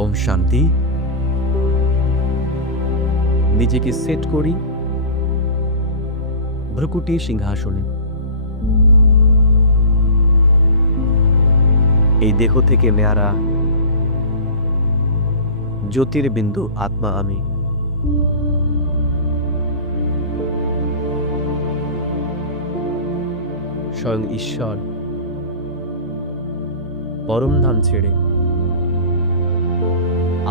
ওম শান্তি। নিজেকে সেট করি ভ্রুকুটি সিংহাসনে। এই দেহ থেকে নেয়ারা জ্যোতির্বিন্দু আত্মা আমি। স্বয়ং ঈশ্বর পরমধাম ছেড়ে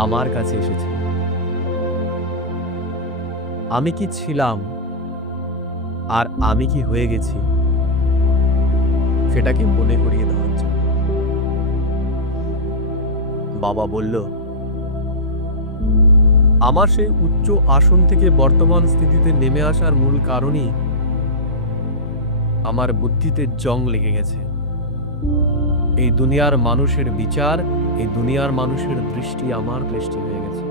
আমার কাছে এসেছে। আমি কি ছিলাম আর আমি কি হয়ে গেছি সেটাকে মনে করিয়ে দেওয়ার জন্য। বাবা বলল, আমার সেই উচ্চ আসন থেকে বর্তমান স্থিতিতে নেমে আসার মূল কারণই আমার বুদ্ধিতে জং লেগে গেছে। এই দুনিয়ার মানুষের বিচার, এই দুনিয়ার মানুষের দৃষ্টি আমার দৃষ্টি হয়ে গেছে।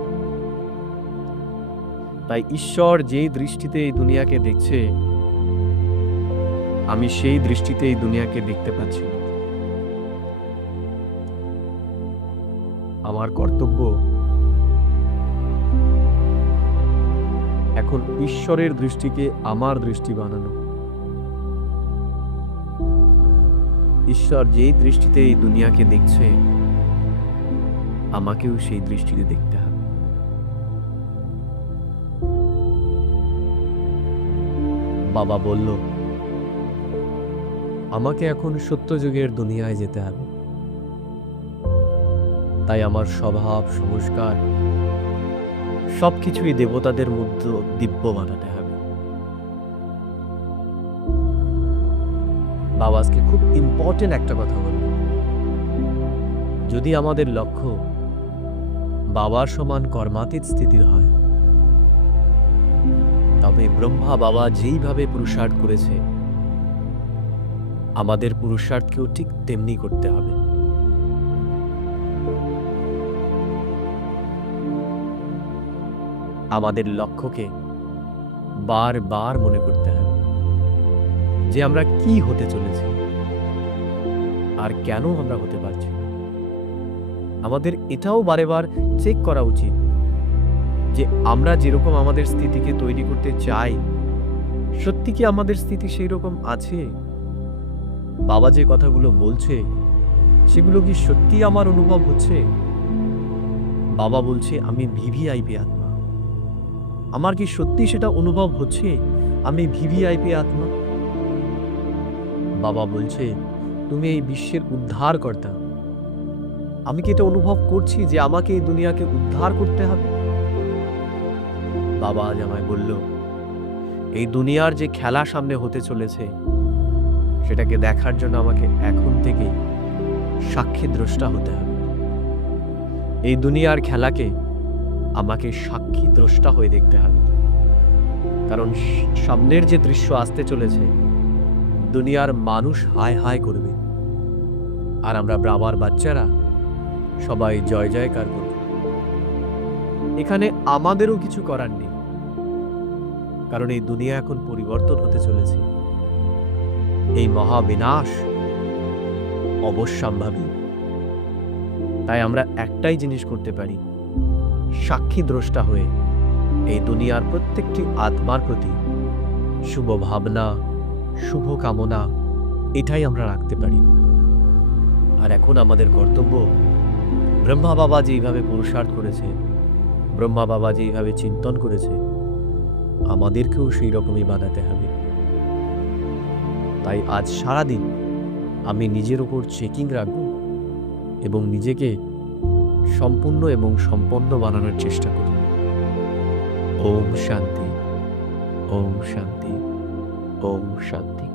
তাই ঈশ্বর যেই দৃষ্টিতে এই দুনিয়াকে দেখছে, আমি সেই দৃষ্টিতে এই দুনিয়াকে দেখতে পাচ্ছি না। আমার কর্তব্য এখন ঈশ্বরের দৃষ্টিকে আমার দৃষ্টি বানানো। ঈশ্বর যেই দৃষ্টিতে এই দুনিয়াকে দেখছে, আমাকেও সেই দৃষ্টিতে দেখতে হবে। বাবা বলল, আমাকে এখন সত্যযুগের দুনিয়ায় যেতে হবে। তাই আমার স্বভাব, সংস্কার সবকিছুই দেবতাদের মধ্যে দিব্য বানাতে হবে। বাবা আজকে খুব ইম্পর্টেন্ট একটা কথা বলল। যদি আমাদের লক্ষ্য বাবার সমান কর্মাতীত স্থিতির হয়, তবে ব্রহ্মা বাবা যেইভাবে পুরুষার্থ করেছে, আমাদের পুরুষার্থকেও ঠিক তেমনি করতে হবে। আমাদের লক্ষ্যকে বারবার মনে করতে হবে যে আমরা কি হতে চলেছি আর কেন আমরা হতে পারছি না। আমাদের এটাও বারেবার চেক করা উচিত যে আমরা যেরকম আমাদের স্থিতিকে তৈরি করতে চাই, সত্যি কি আমাদের স্থিতি সেই রকম আছে? বাবা যে কথাগুলো বলছে সেগুলো কি সত্যি আমার অনুভব হচ্ছে? বাবা বলছে আমি ভিভিআইপি আত্মা। আমার কি সত্যি সেটা অনুভব হচ্ছে আমি ভিভিআইপি আত্মা? বাবা বলছে তুমি এই বিশ্বের উদ্ধারকর্তা। আমি কি এটা অনুভব করছি যে আমাকে এই দুনিয়াকে উদ্ধার করতে হবে? বাবা আজ আমায় বলল, এই দুনিয়ার যে খেলা সামনে হতে চলেছে, সেটাকে দেখার জন্য আমাকে এখন থেকে সাক্ষী দ্রষ্টা হতে হবে। এই দুনিয়ার খেলাকে আমাকে সাক্ষী দ্রষ্টা হয়ে দেখতে হবে। কারণ সামনের যে দৃশ্য আসতে চলেছে, দুনিয়ার মানুষ হায় হায় করবে, আর আমরা বাবার বাচ্চারা সবাই জয় জয়কার করব। এখানে আমাদেরও কিছু করার নেই, কারণ এই দুনিয়া এখন পরিবর্তন হতে চলেছে। এই মহাবিনাশ অবশ্যম্ভাবী। তাই আমরা একটাই জিনিস করতে পারি, সাক্ষী দ্রষ্টা হয়ে এই দুনিয়ার প্রত্যেকটি আত্মার প্রতি শুভ ভাবনা, শুভ কামনা এটাই আমরা রাখতে পারি। আর এখন আমাদের কর্তব্য, ব্রহ্মা বাবা যেইভাবে পুরুষার্থ করেছে, ব্রহ্মা বাবা যেইভাবে চিন্তন করেছে, আমাদেরকেও সেই রকমই বানাতে হবে। তাই আজ সারাদিন আমি নিজের ওপর চেকিং রাখব এবং নিজেকে সম্পূর্ণ এবং সম্পন্ন বানানোর চেষ্টা করব। ওম শান্তি, ওম শান্তি, ওম শান্তি।